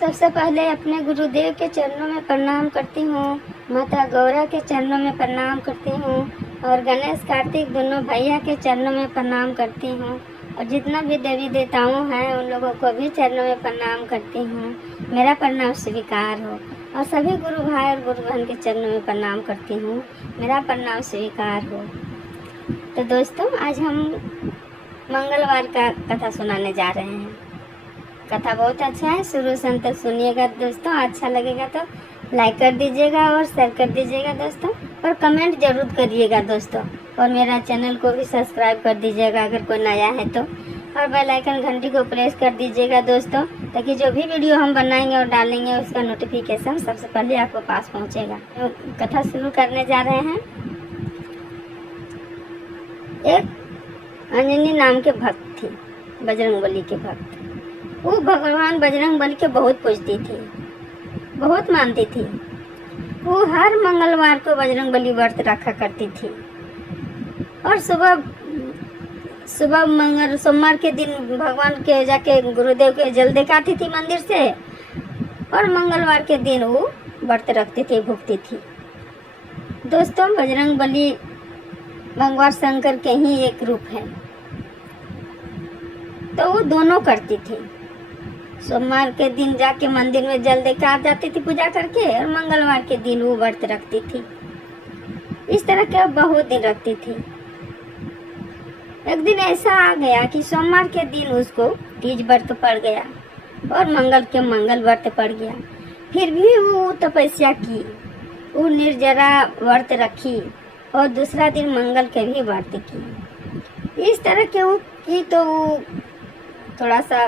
सबसे पहले अपने गुरुदेव के चरणों में प्रणाम करती हूँ, माता गौरा के चरणों में प्रणाम करती हूँ और गणेश कार्तिक दोनों भैया के चरणों में प्रणाम करती हूँ और जितना भी देवी देवताओं हैं उन लोगों को भी चरणों में प्रणाम करती हूँ। मेरा प्रणाम स्वीकार हो। और सभी गुरु भाई और गुरु बहन के चरणों में प्रणाम करती हूँ, मेरा प्रणाम स्वीकार हो। तो दोस्तों, आज हम मंगलवार का कथा सुनाने जा रहे हैं। कथा बहुत अच्छा है, शुरू से अंत तक सुनिएगा दोस्तों। अच्छा लगेगा तो लाइक कर दीजिएगा और शेयर कर दीजिएगा दोस्तों, और कमेंट जरूर करिएगा दोस्तों। और मेरा चैनल को भी सब्सक्राइब कर दीजिएगा अगर कोई नया है तो, और बेल आइकन घंटी को प्रेस कर दीजिएगा दोस्तों, ताकि जो भी वीडियो हम बनाएंगे और डालेंगे उसका नोटिफिकेशन सबसे पहले आपको पास पहुंचेगा। तो कथा शुरू करने जा रहे हैं। एक अंजनी नाम के भक्त थी, बजरंगबली के भक्त। वो भगवान बजरंगबली के बहुत पूजती थी, बहुत मानती थी। वो हर मंगलवार को बजरंगबली व्रत रखा करती थी और सुबह सोमवार के दिन भगवान के जाके गुरुदेव के जल दिखाती थी मंदिर से, और मंगलवार के दिन वो व्रत रखती थी, भुगती थी। दोस्तों, बजरंगबली भगवान शंकर के ही एक रूप है, तो वो दोनों करती थी। सोमवार के दिन जाके मंदिर में जल देकर जाती थी पूजा करके, और मंगलवार के दिन वो व्रत रखती थी। इस तरह के बहुत दिन रखती थी। एक दिन ऐसा आ गया कि सोमवार के दिन उसको तीज व्रत पड़ गया और मंगल व्रत पड़ गया। फिर भी वो तपस्या की, वो निर्जरा व्रत रखी और दूसरा दिन मंगल के भी व्रत की। इस तरह के वो की तो वो थोड़ा सा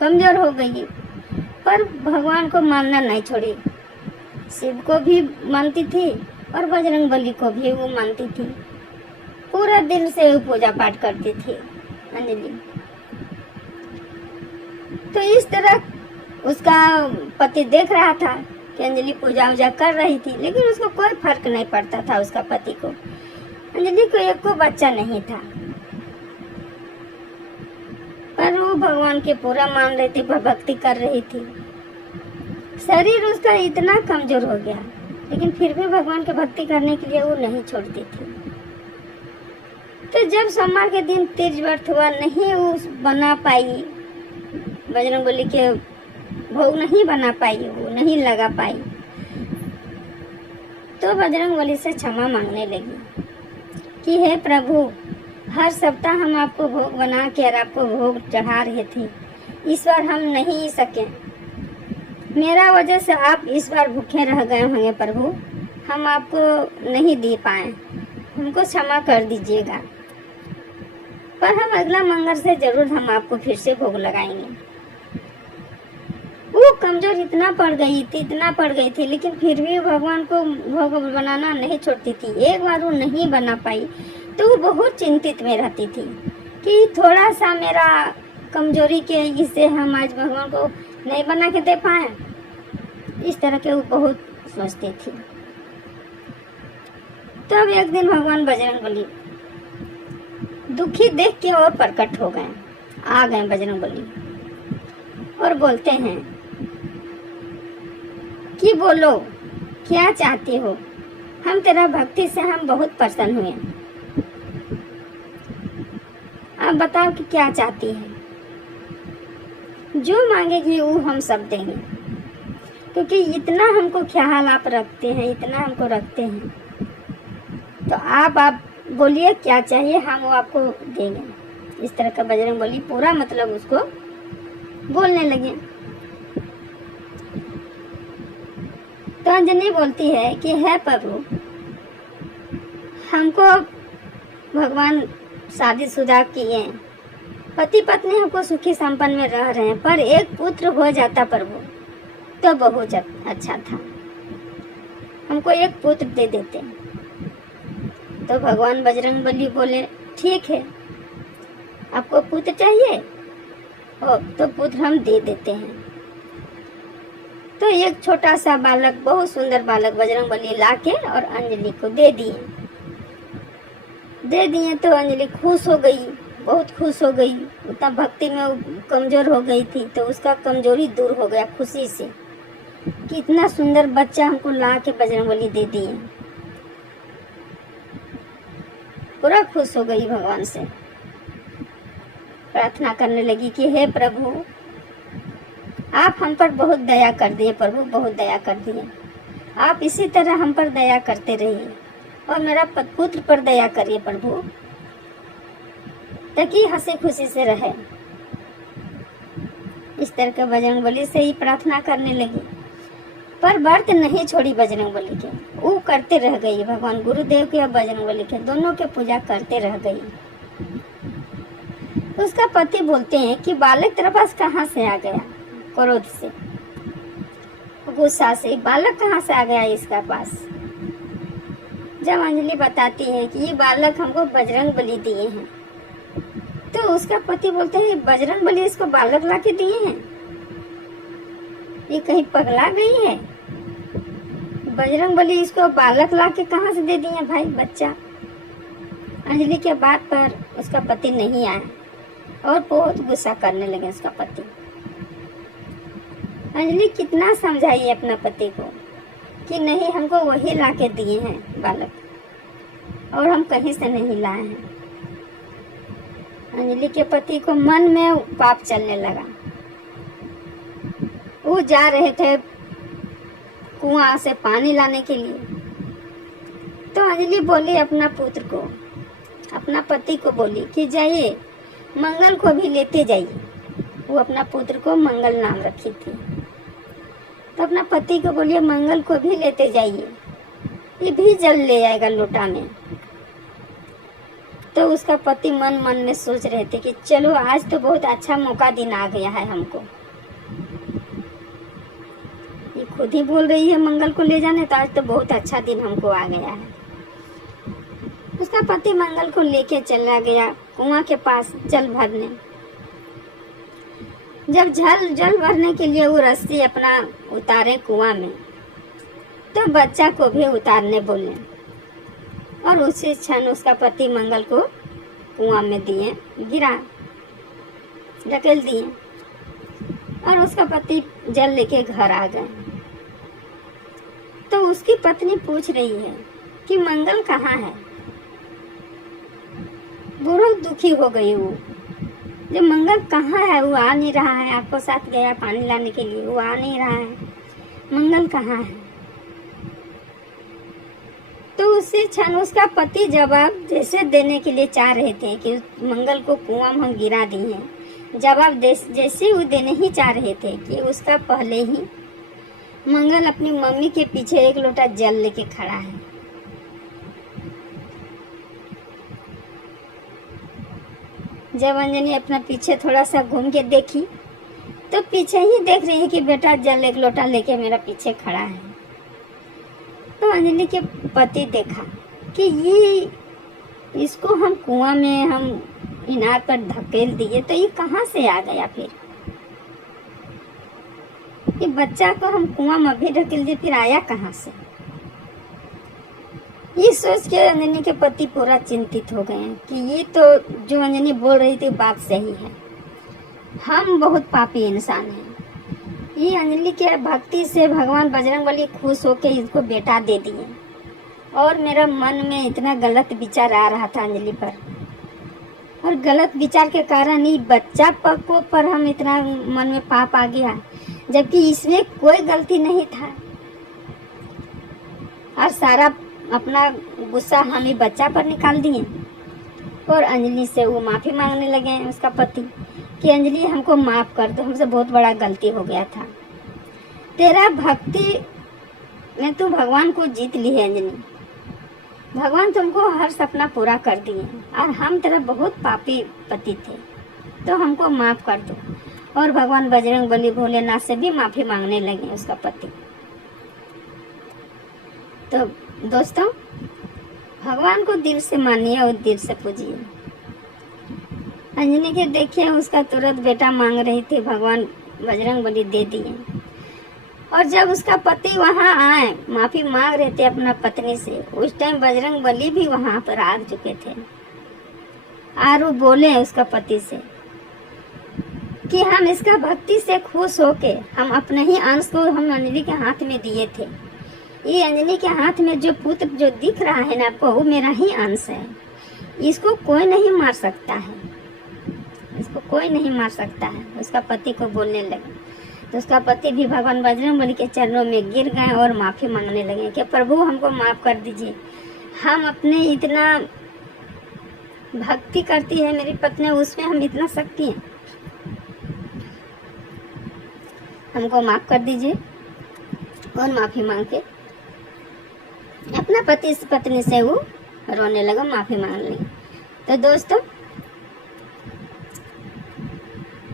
कमजोर हो गई, पर भगवान को मानना नहीं छोड़ी। शिव को भी मानती थी और बजरंगबली को भी वो मानती थी। पूरा दिन से वो पूजा पाठ करती थी अंजलि। तो इस तरह उसका पति देख रहा था कि अंजलि पूजा वूजा कर रही थी, लेकिन उसको कोई फर्क नहीं पड़ता था उसका पति को। अंजलि को एक को बच्चा नहीं था, पर वो भगवान के पूरा मान रही थी, भक्ति कर रही थी। शरीर उसका इतना कमजोर हो गया, लेकिन फिर भी भगवान की भक्ति करने के लिए वो नहीं छोड़ती थी। तो जब सोमवार के दिन तीज व्रत हुआ, नहीं वो बना पाई, बजरंगबली के भोग नहीं बना पाई, वो नहीं लगा पाई, तो बजरंगबली से क्षमा मांगने लगी कि हे प्रभु, हर सप्ताह हम आपको भोग बना के और आपको भोग चढ़ा रहे थे, इस बार हम नहीं सके। मेरा वजह से आप इस बार भूखे रह गए होंगे प्रभु, हम आपको नहीं दे पाए, हमको क्षमा कर दीजिएगा। पर हम अगला मंगल से जरूर हम आपको फिर से भोग लगाएंगे। वो कमजोर इतना पड़ गई थी, लेकिन फिर भी भगवान को भोग बनाना नहीं छोड़ती थी। एक बार वो नहीं बना पाई तो वो बहुत चिंतित में रहती थी कि थोड़ा सा मेरा कमजोरी के इससे हम आज भगवान को नहीं बना के दे पाए। इस तरह के वो बहुत सोचती थी। तब एक दिन भगवान बजरंगबली दुखी देख के और प्रकट हो गए, आ गए बजरंगबली और बोलते हैं कि बोलो क्या चाहती हो, हम तेरा भक्ति से हम बहुत प्रसन्न हुए, आप बताओ कि क्या चाहती है। जो मांगेगी वो हम सब देंगे, क्योंकि इतना हमको ख्याल आप रखते हैं, इतना हमको रखते हैं, तो आप बोलिए क्या चाहिए, हम वो आपको देंगे। इस तरह का बजरंगबली पूरा मतलब उसको बोलने लगे। तो अंजनी बोलती है कि है प्रभु, हमको भगवान शादीशुदा किए, पति पत्नी हमको सुखी संपन्न में रह रहे हैं, पर एक पुत्र हो जाता प्रभु तो बहुत अच्छा था, हमको एक पुत्र दे देते। तो भगवान बजरंगबली बोले ठीक है, आपको पुत्र चाहिए तो पुत्र हम दे देते हैं। तो एक छोटा सा बालक, बहुत सुंदर बालक बजरंगबली लाके और अंजलि को दे दिए। तो अंजलि खुश हो गई, बहुत खुश हो गई। उतना भक्ति में वो कमज़ोर हो गई थी, तो उसका कमज़ोरी दूर हो गया खुशी से कि इतना सुंदर बच्चा हमको ला के बजरंगबली दे दिए। पूरा खुश हो गई, भगवान से प्रार्थना करने लगी कि हे प्रभु, आप हम पर बहुत दया कर दिए प्रभु, बहुत दया कर दिए। आप इसी तरह हम पर दया करते रहिए और मेरा पुत्र पर दया करिए प्रभु, ताकि हंसी खुशी से रहे। इस तरह के बजरंगबली से ही प्रार्थना करने लगी, पर व्रत नहीं छोड़ी बजरंगबली के। वो करते रह गई, भगवान गुरुदेव के और बजरंगबली के दोनों के पूजा करते रह गई। उसका पति बोलते हैं कि बालक तेरे पास कहाँ से आ गया, क्रोध से, गुस्सा से, बालक कहाँ से आ गया इसका पास। जब अंजलि बताती है कि ये बालक हमको बजरंगबली दिए हैं, तो उसका पति बोलते हैं बजरंगबली इसको बालक ला के दिए हैं, ये कहीं पगला गई है। बजरंगबली इसको बालक ला के कहाँ से दे दिए भाई बच्चा। अंजलि के बात पर उसका पति नहीं आया और बहुत गुस्सा करने लगे उसका पति। अंजलि कितना समझाई अपना पति को कि नहीं, हमको वही ला के दिए हैं बालक और हम कहीं से नहीं लाए हैं। अंजलि के पति को मन में पाप चलने लगा। वो जा रहे थे कुआं से पानी लाने के लिए, तो अंजलि बोली अपना पुत्र को, अपना पति को बोली कि जाइए मंगल को भी लेते जाइए। वो अपना पुत्र को मंगल नाम रखी थी, तो अपना पति को बोलिए मंगल को भी लेते जाइए, ये भी जल ले आएगा लोटा में। तो उसका पति मन मन में सोच रहे थे कि चलो आज तो बहुत अच्छा मौका दिन आ गया है हमको। ये खुद ही बोल रही है मंगल को ले जाने, तो आज तो बहुत अच्छा दिन हमको आ गया है। उसका पति मंगल को लेके चला गया कुआं के पास जल भरने। जब जल भरने के लिए वो रस्सी अपना उतारे कुआं में, तो बच्चा को भी उतारने बोले और उसी क्षण उसका पति मंगल को कुआं में दिए गिरा, ढकेल दिए और उसका पति जल लेके घर आ गए। तो उसकी पत्नी पूछ रही है कि मंगल कहाँ है। बहुत दुखी हो गई वो, जो मंगल कहाँ है, वो आ नहीं रहा है। आपको साथ गया पानी लाने के लिए, वो आ नहीं रहा है, मंगल कहाँ है। तो उसी क्षण उसका पति जवाब जैसे देने के लिए चाह रहे थे कि मंगल को कुआं में हम गिरा दिए हैं, जवाब जैसे वो देने ही चाह रहे थे कि उसका पहले ही मंगल अपनी मम्मी के पीछे एक लोटा जल लेके खड़ा है। जब अंजनी अपना पीछे थोड़ा सा घूम के देखी, तो पीछे ही देख रही है कि बेटा जल एक लोटा लेके मेरा पीछे खड़ा है। तो अंजलि के पति देखा कि ये इसको हम कुआं में हम इनार पर धकेल दिए, तो ये कहाँ से आ गया फिर। ये बच्चा को हम कुआं में भी ढकेल दिए, फिर आया कहाँ से। ये सोच के अंजनी के पति पूरा चिंतित हो गए हैं कि ये तो जो अंजनी बोल रही थी बात सही है, हम बहुत पापी इंसान हैं। ये अंजलि के भक्ति से भगवान बजरंगबली खुश होकर इसको बेटा दे दिए, और मेरा मन में इतना गलत विचार आ रहा था अंजलि पर, और गलत विचार के कारण ही बच्चा पर हम इतना मन में पाप आ गया, जबकि इसमें कोई गलती नहीं था। और सारा अपना गुस्सा हम ही बच्चा पर निकाल दिए। और अंजलि से वो माफ़ी मांगने लगे उसका पति कि अंजलि हमको माफ़ कर दो, हमसे बहुत बड़ा गलती हो गया था। तेरा भक्ति में तू भगवान को जीत ली है अंजलि, भगवान तुमको हर सपना पूरा कर दिए, और हम तेरा बहुत पापी पति थे, तो हमको माफ़ कर दो। और भगवान बजरंगबली भोलेनाथ से भी माफ़ी मांगने लगे उसका पति। तो दोस्तों, भगवान को दिल से मानिए और दिल से पूजिए। अंजनी के देखिए उसका तुरंत बेटा मांग रही थी, भगवान बजरंगबली दे दिए। और जब उसका पति वहां आए माफी मांग रहे थे अपना पत्नी से, उस टाइम बजरंगबली भी वहां पर आ चुके थे। आरू बोले उसका पति से कि हम इसका भक्ति से खुश होके हम अपने ही अंश को हम अंजलि के हाथ में दिए थे। ये अंजलि के हाथ में जो पुत्र जो दिख रहा है ना आपको, वो मेरा ही अंश है। इसको कोई नहीं मार सकता है, इसको कोई नहीं मार सकता है। उसका पति को बोलने लगे तो उसका पति भी भगवान बजरंगबली के चरणों में गिर गए और माफ़ी मांगने लगे कि प्रभु हमको माफ़ कर दीजिए। हम अपने इतना भक्ति करती है मेरी पत्नी, उसमें हम इतना शक्ति हैं, हमको माफ़ कर दीजिए। और माफ़ी मांग के अपना पति पत्नी से वो रोने लगा, माफ़ी मांग ली। तो दोस्तों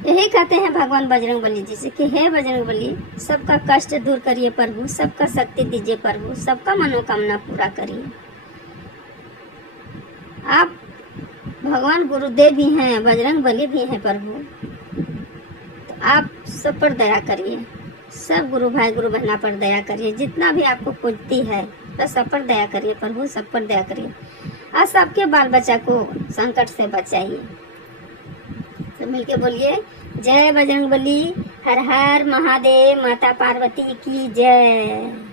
यही कहते हैं भगवान बजरंगबली जी से कि हे बजरंगबली, सबका कष्ट दूर करिए प्रभु, सबका शक्ति दीजिए प्रभु, सबका मनोकामना पूरा करिए। आप भगवान गुरुदेव भी हैं, बजरंगबली भी हैं प्रभु, तो आप सब पर दया करिए, सब गुरु भाई गुरु बहना पर दया करिए, जितना भी आपको पूजती है तो सब पर दया करिए प्रभु, सब पर दया करिए और सबके बाल बच्चा को संकट से बचाइए। सब मिलके बोलिए जय बजरंगबली, हर हर महादेव, माता पार्वती की जय।